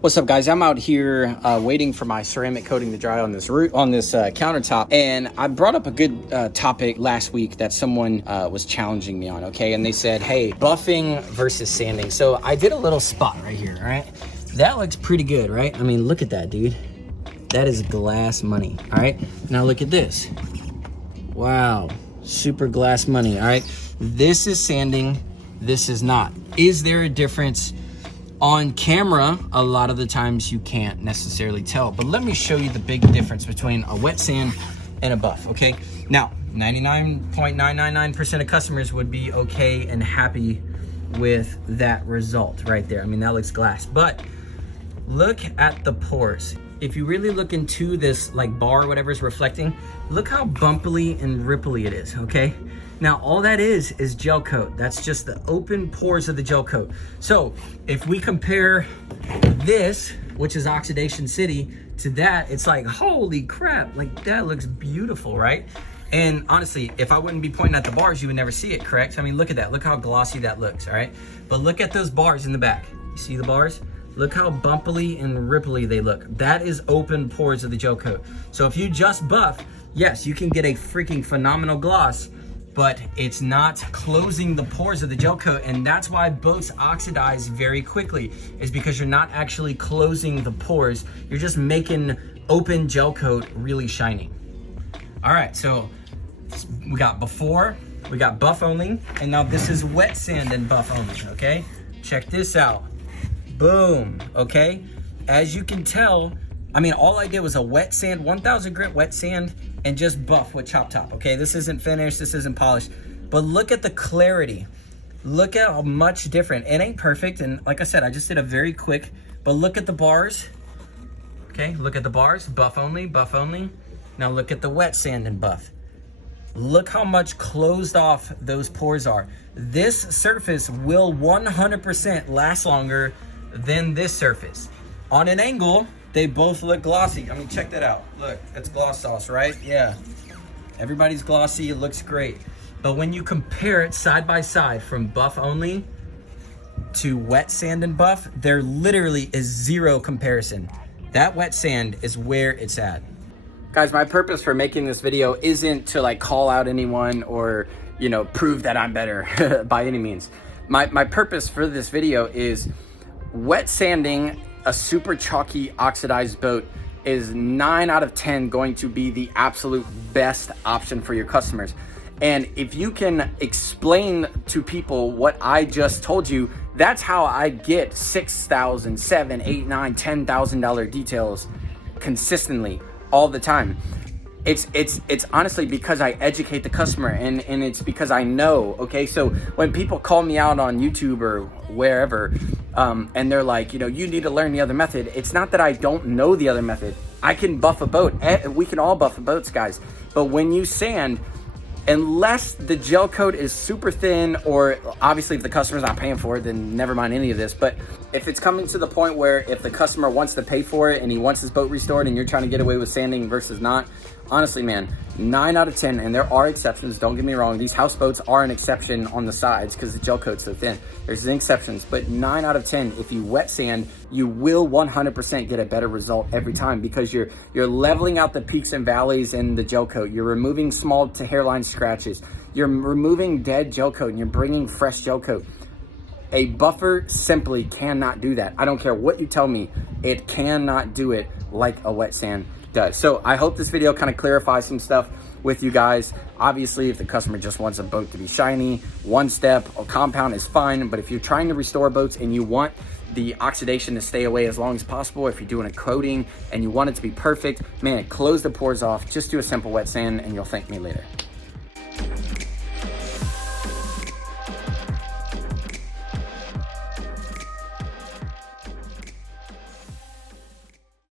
What's up, guys? I'm out here waiting for my ceramic coating to dry on this countertop, and I brought up a good topic last week that someone was challenging me on, okay? And they said, hey, buffing versus sanding. So I did a little spot right here, all right? That looks pretty good, right? I mean, look at that, dude. That is glass money, all right? Now look at this. Wow, super glass money, all right? This is sanding, this is not. Is there a difference? On camera, a lot of the times you can't necessarily tell, but let me show you the big difference between a wet sand and a buff, okay? Now, 99.999% of customers would be okay and happy with that result right there. I mean, that looks glass, but look at the pores. If you really look into this like bar or whatever is reflecting, look how bumpily and ripply it is, okay? Now, all that is gel coat. That's just the open pores of the gel coat. So if we compare this, which is Oxidation City, to that, it's like, holy crap, like that looks beautiful, right? And honestly, if I wouldn't be pointing at the bars, you would never see it, correct? I mean, look at that. Look how glossy that looks, all right? But look at those bars in the back. You see the bars? Look how bumpily and ripply they look. That is open pores of the gel coat. So if you just buff, yes, you can get a freaking phenomenal gloss, but it's not closing the pores of the gel coat, and that's why boats oxidize very quickly, is because you're not actually closing the pores. You're just making open gel coat really shiny. All right, so we got before, we got buff only, and now this is wet sand and buff only, okay? Check this out. Boom, okay? As you can tell, I mean, all I did was a wet sand, 1000 grit wet sand, and just buff with chop top, okay? This isn't finished, this isn't polished, but look at the clarity. Look at how much different. It ain't perfect, and like I said, I just did a very quick, but look at the bars, okay? Look at the bars, buff only, buff only. Now look at the wet sand and buff. Look how much closed off those pores are. This surface will 100% last longer than this surface. On an angle, they both look glossy. I mean, check that out. Look, it's gloss sauce, right? Yeah. Everybody's glossy, it looks great. But when you compare it side by side from buff only to wet sand and buff, there literally is zero comparison. That wet sand is where it's at. Guys, my purpose for making this video isn't to like call out anyone or, you know, prove that I'm better by any means. My purpose for this video is wet sanding a super chalky oxidized boat is 9 out of 10 going to be the absolute best option for your customers. And if you can explain to people what I just told you, that's how I get $6,000, $7,000, $8,000, $9,000, $10,000 details consistently all the time. It's honestly because I educate the customer, and it's because I know, okay? So when people call me out on YouTube or wherever, and they're like, you know, you need to learn the other method. It's not that I don't know the other method. I can buff a boat. We can all buff boats, guys. But when you sand, unless the gel coat is super thin, or obviously if the customer's not paying for it, then never mind any of this. But if it's coming to the point where if the customer wants to pay for it and he wants his boat restored and you're trying to get away with sanding versus not, honestly, man, 9 out of 10, and there are exceptions, don't get me wrong. These houseboats are an exception on the sides because the gel coat's so thin. There's exceptions, but 9 out of 10, if you wet sand, you will 100% get a better result every time, because you're leveling out the peaks and valleys in the gel coat. You're removing small to hairline scratches. You're removing dead gel coat and you're bringing fresh gel coat. A buffer simply cannot do that. I don't care what you tell me, it cannot do it like a wet sand does. So I hope this video kind of clarifies some stuff with you guys. Obviously, if the customer just wants a boat to be shiny, one step or compound is fine. But if you're trying to restore boats and you want the oxidation to stay away as long as possible, if you're doing a coating and you want it to be perfect, man, close the pores off, just do a simple wet sand and you'll thank me later.